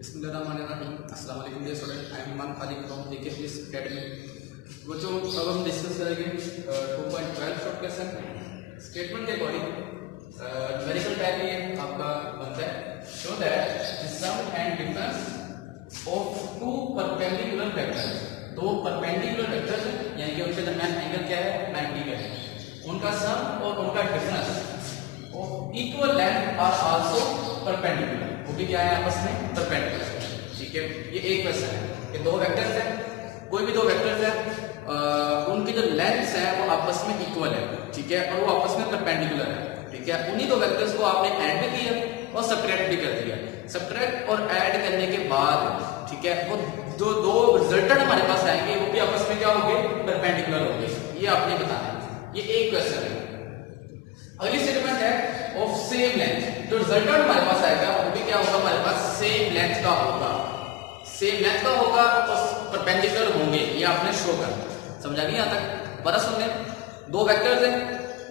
बिस्मिल्लाहिर्रहमानिर्रहीम। अस्सलाम वालेकुम dear student, I am Iman Khalid from AKPS academy. बच्चों, अब हम डिस्कस करेंगे 2.12 शॉर्ट क्वेश्चन स्टेटमेंट के अकॉर्डिंग। न्यूमेरिकल टाइप ये आपका बनता है। Show that the sum and difference of two perpendicular vectors, दो परपेंडिकुलर वेक्टर्स हैं, यानी कि उनके दरमियान एंगल क्या है, 90 का है। उनका सम और उनका difference of equal length are also perpendicular, वो भी क्या है, आपस में परपेंडिकुलर। ठीक है, ये एक क्वेश्चन है कि दो वेक्टर्स हैं, कोई भी दो वेक्टर्स हैं, उनकी जो लेंथ्स हैं वो आपस में इक्वल है। ठीक है, और वो आपस में परपेंडिकुलर है। ठीक है, उन्हीं दो वेक्टर्स को आपने ऐड भी किया और सब्ट्रैक्ट भी कर दिया। सब्ट्रैक्ट और ऐड करने के बाद, ठीक है, वो जो दो रिजल्टेंट हमारे पास आएंगे वो भी आपस में क्या होंगे, परपेंडिकुलर होंगे। ये आपने बताना है। ये एक क्वेश्चन है। अगली स्टेटमेंट है ऑफ सेम लेंथ। जो रिजल्टेंट हमारे पास आएगा वो भी क्या होगा, हमारे पास सेम लेंथ का होगा। सेम लेंथ का होगा तो परपेंडिकुलर होंगे, ये आपने शो करना। समझा नहीं यहाँ तक? बड़ा सुन लें, दो वेक्टर्स हैं,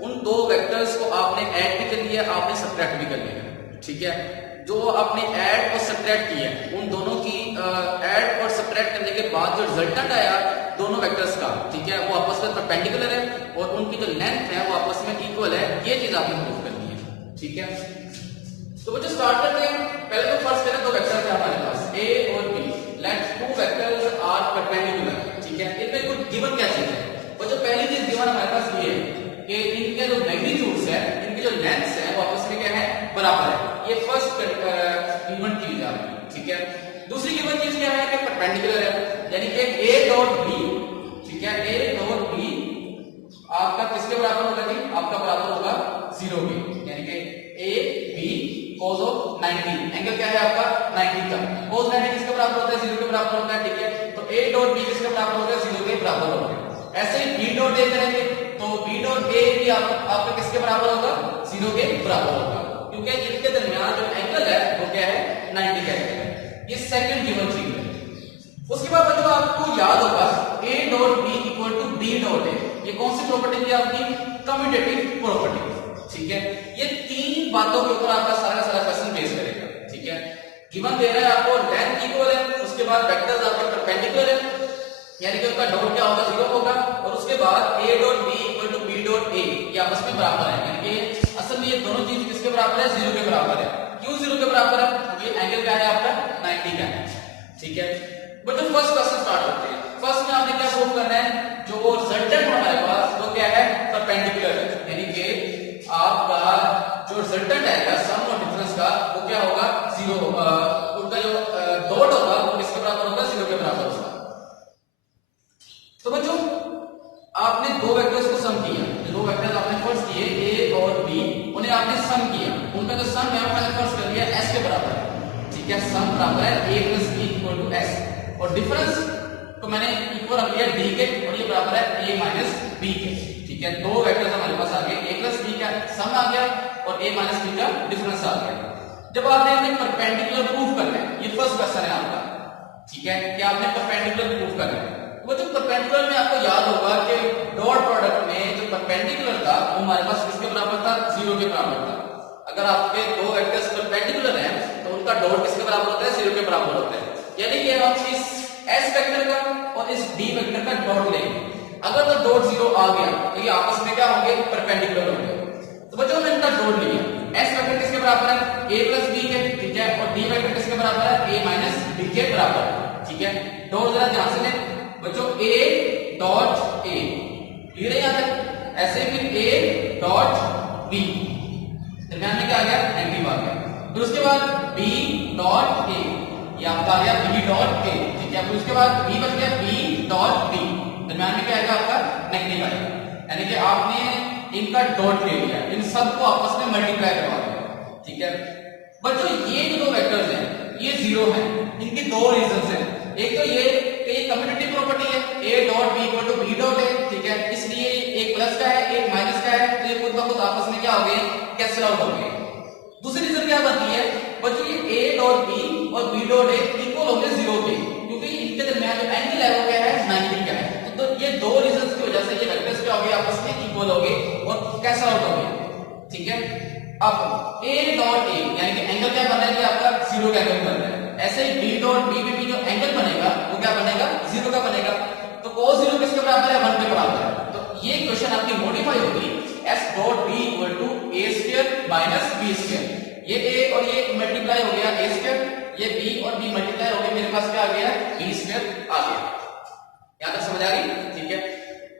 उन दो वेक्टर्स को आपने ऐड भी कर लिया, आपने सब्ट्रैक्ट भी कर लिया। ठीक है, जो आपने ऐड और सब्ट्रैक्ट किया, उन दोनों की ऐड और सब्ट्रैक्ट करने के बाद जो रिजल्टेंट आया दोनों वेक्टर्स का, ठीक है, वो आपस में परपेंडिकुलर है और उनकी जो लेंथ है वो आपस में इक्वल है। ये चीज आपने प्रूव करनी है। ठीक है, तो बच्चों स्टार्ट करते हैं। पहले तो फर्स्ट करें, दो वेक्टर्स है हमारे पास A और B। Let two vectors are perpendicular. ठीक है, इनमें कुछ गिवन क्या चीज है बच्चों? पहली चीज गिवन हमारे पास ये है कि इनके जो मैग्नीट्यूड्स है, इनकी जो लेंथ्स है वो आपस में क्या है, बराबर है। ये फर्स्ट गिवन चीज है। ठीक है, दूसरी गिवन चीज क्या है कि परपेंडिकुलर है, यानी कि A डॉट B, ठीक है, A डॉट B आपका किसके बराबर होगा जी? आपका बराबर होगा 0 के, यानी कि A B cos of 90। Angle क्या है आपका, 90 का। cos 90 किसके बराबर होता है, 0 के बराबर होता है। ठीक है, तो A डॉट B किसके बराबर होगा, 0 के बराबर होगा। ऐसे ही B डॉट A करेंगे तो B डॉट A भी आपका किसके बराबर होगा, 0 के बराबर होगा, क्योंकि इनके दरमियान जो एंगल है वो क्या है, 90 का एंगल है। ये सेकंड गिवन चीज है। उसके बाद बच्चों आपको याद होगा A dot B equal to B dot A। ये कौन सी प्रॉपर्टी थी आपकी, कम्यूटेटिव प्रॉपर्टी। ठीक है, ये तीन बातों के ऊपर आपका सारा क्वेश्चन बेस करेगा। ठीक है, गिवन दे रहा है आपको लेंथ इक्वल है, उसके बाद वेक्टर्स आपके परपेंडिकुलर है, यानी कि उनका डॉट क्या होगा, 0 होगा, और उसके बाद A dot B equal to B dot A ये आपस में बराबर है। यानी कि असल में ये दोनों चीज किसके बराबर है, 0 के बराबर है। क्यों 0 के बराबर है, क्योंकि एंगल क्या है आपका, 90 का है। ठीक है, बच्चों फर्स्ट क्वेश्चन स्टार्ट करते हैं। फर्स्ट में आपने क्या प्रूव करना है, जो रिजल्टेंट हमारे पास वो क्या है, परपेंडिकुलर है, यानी कि आपका जो रिजल्टेंट आएगा सम और डिफरेंस का वो क्या होगा, 0 होगा। उनका जो डॉट होगा वो किसके बराबर होगा, 0 के बराबर होगा। तो बच्चों आपने दो वेक्टर्स को सम किया, दो वेक्टर्स आपने फर्स्ट किए A और B, उन्हें आपने सम किया। उनका जो सम है आपने फर्स्ट कर लिया S के बराबर है। ठीक है, सम बराबर है A plus B equal to S, और डिफरेंस तो मैंने इक्वल रख लिया D के, और ये बराबर है A माइनस B के। ठीक है, दो वेक्टर्स हमारे पास आ गए, A प्लस B का सम आ गया और A माइनस B का डिफरेंस आ गया। जब आपने इन्हें परपेंडिकुलर प्रूफ करना है, ये फर्स्ट क्वेश्चन है आपका। ठीक है, कि आपने परपेंडिकुलर प्रूफ करना है। वो जो परपेंडिकुलर में आपको याद होगा कि डॉट प्रोडक्ट में जो परपेंडिकुलर था वो हमारे पास किसके बराबर था, 0 के बराबर था। अगर आपके दो वेक्टर्स परपेंडिकुलर हैं तो उनका डॉट किसके बराबर होता है, 0 के बराबर होता है। यानी कि हम इस S वेक्टर का और इस D वेक्टर का डॉट लेंगे। अगर तो डॉट 0 आ गया तो ये आपस में क्या होंगे, परपेंडिकुलर होंगे। तो बच्चों हमने इनका डॉट लिया। S वेक्टर किसके बराबर है, A प्लस B के। ठीक है, और D वेक्टर किसके बराबर है, A माइनस B के बराबर। ठीक है, डॉट जरा ध्यान से लें बच्चों, A डॉट A क्लियर है यहाँ तक। ऐसे फिर A डॉट B, दरम्यान में क्या आ गया, नेगेटिव आ गया। फिर उसके बाद B डॉट A, ये आपका आ गया B डॉट A। ठीक है, फिर उसके बाद B बच गया B डॉट B, दरम्यान में क्या आएगा आपका, नेगेटिव आएगा। यानी कि आपने इनका डॉट ले लिया, इन सबको आपस में मल्टीप्लाई करवा दिया। ठीक है बच्चों, ये जो दो वेक्टर्स हैं ये 0 हैं। इनकी दो रीजंस हैं। एक तो ये कि ये कम्यूटेटिव प्रॉपर्टी है, A dot B equal to B dot A। ठीक है, इसलिए एक प्लस का है एक माइनस का है, तो ये खुद ब खुद आपस में क्या हो गए, कैंसिल आउट हो गए। दूसरी रीजन क्या बनती है बच्चों, ये A डॉट B और B डॉट A इक्वल होंगे 0 के, क्योंकि इनके दरमियान जो एंगल है वो क्या है, 90 का है। तो ये दो रीजंस की वजह से ये वेक्टर्स क्या हो गए, आपस में इक्वल हो गए और कैंसिल आउट हो गए। ठीक है, अब A डॉट A यानी कि एंगल क्या बन रहा है, आपका 0 का एंगल बन रहा है। ऐसे ही B कंडीशन आपकी मॉडिफाई होगी, s dot b equal to a square minus b square. ये a और ये मल्टीप्लाई हो गया a स्क्वायर, ये b और b मल्टीप्लाई हो गया, मेरे पास क्या आ गया b स्क्वायर आ गया। यहां तक समझ आ गई? ठीक है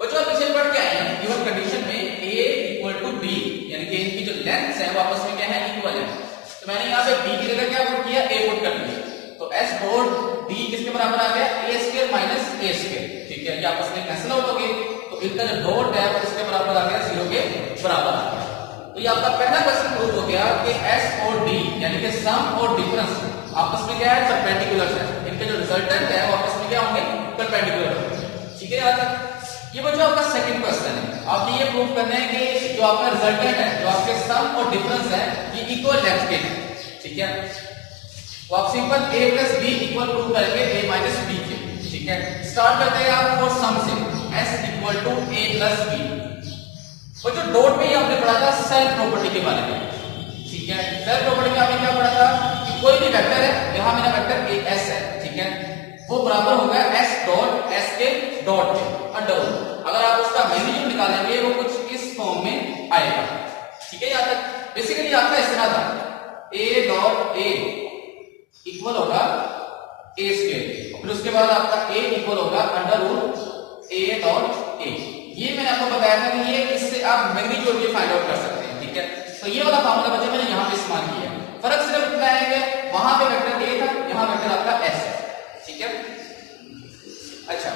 बच्चों, पीछे पढ़ के आए हैं गिवन कंडीशन में a इक्वल टू b, यानी कि इनकी जो लेंथ है वो आपस में क्या है, इक्वल है। तो मैंने यहाँ पे b की जगह क्या पुट किया, a पुट कर दिया, तो s डॉट b किसके बराबर आ गया, a square minus a square. ठीक है, ये आपस में कैंसिल आउट हो गए, तो इनका जो डॉट है वो इसके बराबर आ गया, 0 के बराबर आ गया। तो ये आपका पहला क्वेश्चन प्रूव हो गया कि s और d यानी कि सम और डिफरेंस आपस में क्या है, परपेंडिकुलर है। इनके जो रिजल्टेंट है वो आपस में क्या होंगे, परपेंडिकुलर होंगे। ठीक है, यहाँ तक ये बच्चों आपका सेकंड क्वेश्चन है। आपने ये प्रूव करना है कि जो आपका रिजल्टेंट है, जो आपके सम और डिफरेंस है, ये इक्वल लेंथ के हैं। ठीक है, तो आप simple a plus b equal prove करेंगे a माइनस b के। ठीक है, स्टार्ट करते हैं आप फॉर सम से, s equal to a plus b। बच्चों डॉट में ही आपने पढ़ा था सेल प्रॉपर्टी के बारे में। ठीक है, सेल प्रॉपर्टी में आपने क्या पढ़ा था कि कोई भी वेक्टर है, यहां मेरा वेक्टर s है, ठीक है, वो बराबर होगा s डॉट s के डॉट के अंडर। अगर आप उसका मैग्नीट्यूड निकालेंगे वो कुछ इस फॉर्म में आएगा। ठीक है, यहां तक बेसिकली आपका इस तरह था, a डॉट a इक्वल होगा a स्क्वायर, फिर उसके बाद आपका a इक्वल होगा under root a dot a। ये मैंने आपको बताया था कि ये इससे आप मैग्नीट्यूड भी फाइंड आउट कर सकते हैं। ठीक है, तो ये वाला फार्मूला बच्चे मैंने यहाँ पे इस्तेमाल किया। फर्क सिर्फ इतना है कि वहां पे वेक्टर a था, यहाँ वेक्टर आपका s है। ठीक है, अच्छा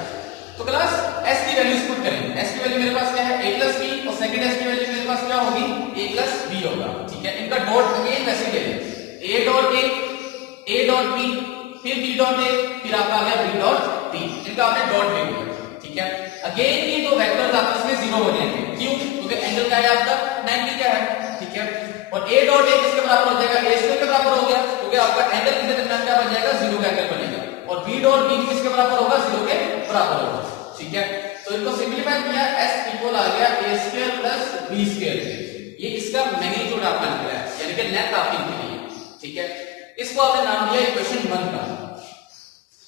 तो क्लास s की वैल्यूज पुट करेंगे। s की वैल्यू मेरे पास क्या है, a प्लस b, और सेकंड s की वैल्यू मेरे पास क्या होगी, a प्लस b होगा। ठीक है, इनका डॉट अगेन वैसे ले लें, a डॉट b, फिर b डॉट a, फिर आपका आ गया b डॉट b, इनका आपने डॉट ले लिया। ठीक है, अगेन ये दो वेक्टर्स आपस में 0 हो जाएंगे। क्यों? क्योंकि एंगल क्या है आपका, 90 क्या है। ठीक है, और a डॉट a किसके बराबर हो जाएगा, a स्क्वायर के बराबर हो गया, क्योंकि आपका एंगल किसके दरमियान क्या बन जाएगा, 0 का एंगल बनेगा। और b डॉट b किसके बराबर होगा, 0 के बराबर होगा। ठीक है, तो इनको सिंपलीफाई किया, s इक्वल आ गया a square plus b square. ये इसका मैग्नीट्यूड आपका निकला है, यानी कि लेंथ आपकी निकली है। ठीक है, इसको आपने नाम दिया इक्वेशन 1 का।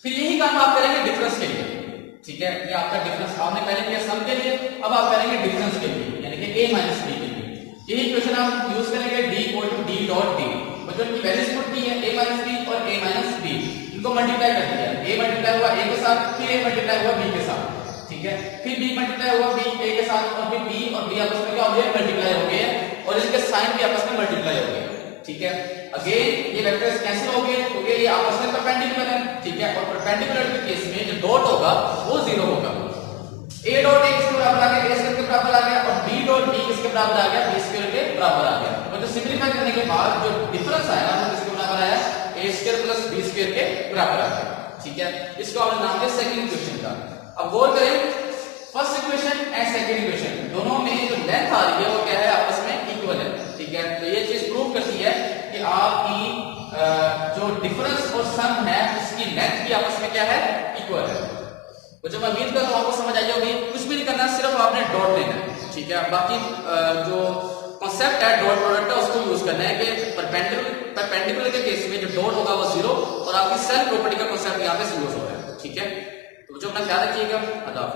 फिर यही काम आप करेंगे डिफरेंस के लिए। ठीक है, ये आपका डिफरेंस आपने पहले किया सम के लिए, अब आप करेंगे डिफरेंस के लिए, यानी कि a माइनस b के लिए। यही इक्वेशन आप यूज करेंगे d equal to d dot d, मतलब की वैल्यूज पुट की है a माइनस b और a माइनस b, इनको मल्टीप्लाई कर दिया। a मल्टीप्लाई हुआ a के साथ, फिर a मल्टीप्लाई हुआ b के साथ। ठीक है, फिर b मल्टीप्लाई हुआ b a के साथ, और फिर b और b आपस में क्या हो गया, मल्टीप्लाई हो गए, और इसके साइन भी आपस में मल्टीप्लाई हो गए। ठीक है, अगेन ये वेक्टर्स कैंसिल हो गए क्योंकि ये आपस में परपेंडिकुलर है। ठीक है, और परपेंडिकुलर के केस में जो डॉट होगा वो 0 होगा। a डॉट a किसके बराबर आ गया, a स्क्वायर के बराबर आ गया, और b डॉट b किसके बराबर आ गया, b स्क्वायर के बराबर आ गया। तो जो सिंपलीफाई करने के बाद जो डिफरेंस आया वो किसके बराबर आया, a square plus b square के बराबर आ गया। ठीक है, इसको आपने नाम दिया सेकंड इक्वेशन का। अब गौर करें, first equation and second equation दोनों में जो लेंथ आ रही है वो क्या है, आपस में इक्वल है। ठीक है, तो ये चीज प्रूव करती है कि आपकी जो डिफरेंस और सम है उसकी लेंथ भी आपस में क्या है, इक्वल है। तो जब मैं उम्मीद करता हूं आपको समझ आई होगी। कुछ भी नहीं करना, सिर्फ आपने डॉट लेना है। ठीक है, बाकी जो कॉन्सेप्ट है डॉट प्रोडक्ट का उसको यूज करना है कि परपेंडिकुलर के केस में जो डॉट होगा वो 0, और आपकी सेल प्रॉपर्टी का कॉन्सेप्ट यहाँ पे यूज हो रहा है। ठीक है, तो जो अपना ख्याल रखिएगा। अल्लाह।